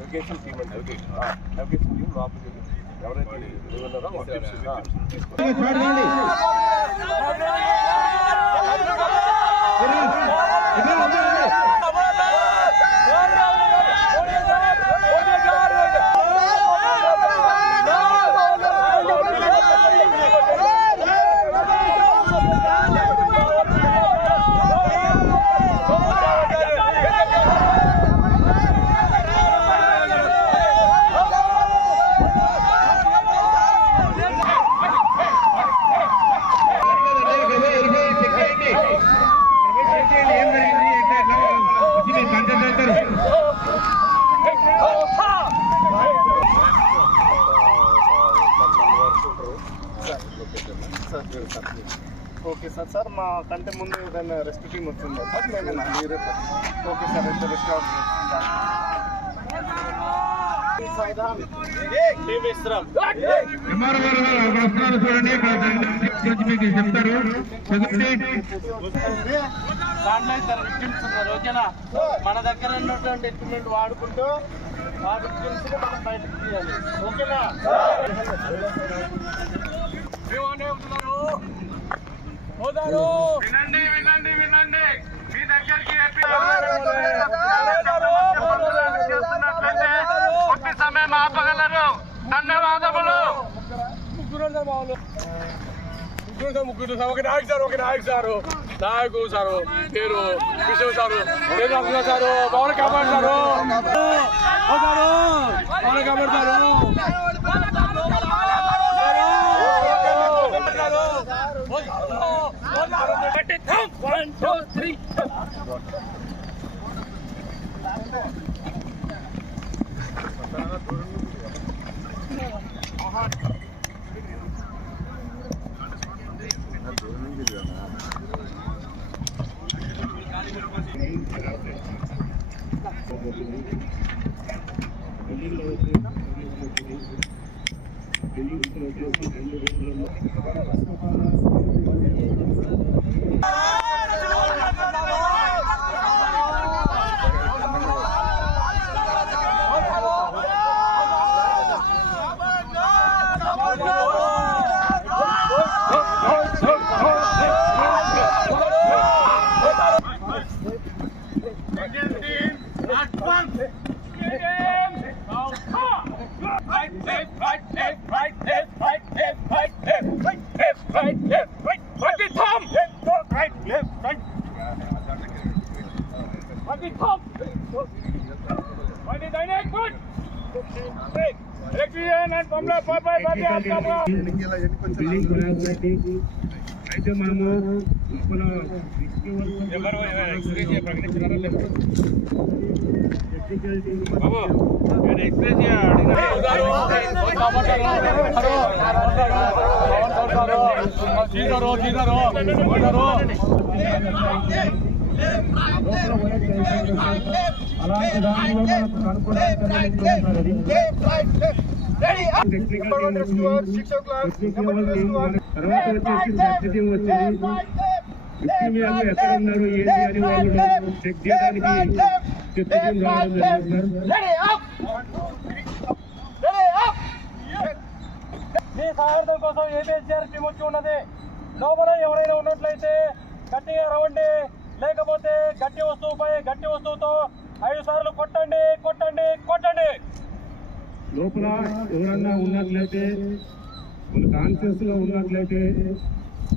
Education team అండి education team లోపలికి ఎవరైతే ఉన్నారో ఓకే సార్ మా కంటే ముందు ఏదైనా రెస్క్యూ టీమ్ వచ్చిందా సార్ మేమేనా మీరే సార్ ఓకే సార్ అయితే రెస్క్యూ దాంట్లో ఇద్దరు విక్టిమ్స్ ఉన్నారు. ఓకేనా, మన దగ్గర ఉన్నటువంటి ఎక్విప్మెంట్ వాడుకుంటూ ఆ విక్టిమ్స్ మనం బయటకు తీయాలి. ఓకేనా, వినండి వినండి వినండి మీ దగ్గరికి కొద్ది సమయం ఆపగలరు. ధన్యవాదములు. ముగ్గురు ఒక నాయకు సారు నాయకు సారు పేరు విశ్వ సారు సారు పవన్ కాపాడుతారు పవన్ కాపాడుతారు అయితే మనము అలాంటి దానిలో తర్వాత వచ్చేసి ఎక్కడ ఉన్నారు ఏంటి అని వాళ్ళు చెక్ చేయడానికి మీ సహాయం కోసం ఏపీఎస్ఆర్ టీం వచ్చి ఉన్నది. లోపల ఎవరైనా ఉన్నట్లయితే గట్టిగా రవండి, లేకపోతే గట్టి వస్తువుతో 5 సార్లు కొట్టండి కొట్టండి కొట్టండి. లోపల ఎవరన్నా ఉన్నట్లయితే మన కాన్షియస్ లో ఉన్నట్లయితే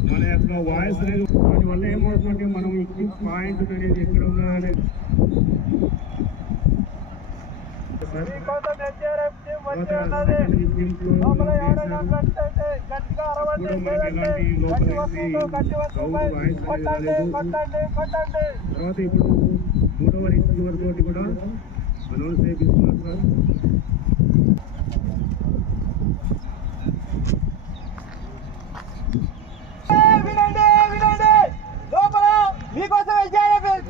మన యొక్క వాయిస్ అనేది దానివల్ల ఏమవుతుందంటే మనం ఈ పాయింట్ అనేది ఎక్కడ ఉన్నారనేది తర్వాత ఇప్పుడు 3వ రిసీవర్ తోటి కూడా అనౌన్స్ చేపిస్తున్నారు సార్. లోపల మీకోసం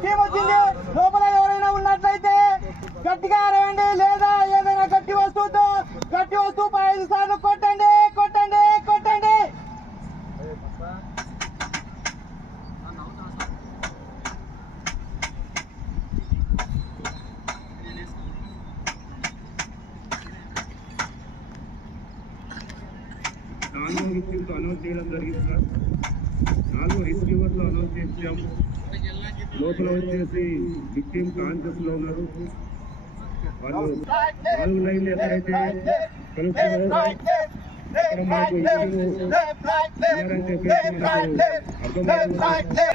టీం వచ్చింది. లోపల ఎవరైనా ఉన్నట్లయితే గట్టిగా అరవండి, లేదా ఏదైనా గట్టి వస్తువు 5 నాలుగో విక్టిమ్తో అనౌన్స్ చేయడం జరిగింది సార్. 4 రిసీవర్లు అనౌన్స్ చేసాం. లోపల వచ్చేసి విక్టిమ్ కాన్షియస్ లో ఉన్నారు. వాళ్ళు 4 లైన్లు ఎక్కడైతే కలుపుతారో అక్కడ మనకు ఉన్నారని చెప్పేసి మనకు అర్థమవుతుంది.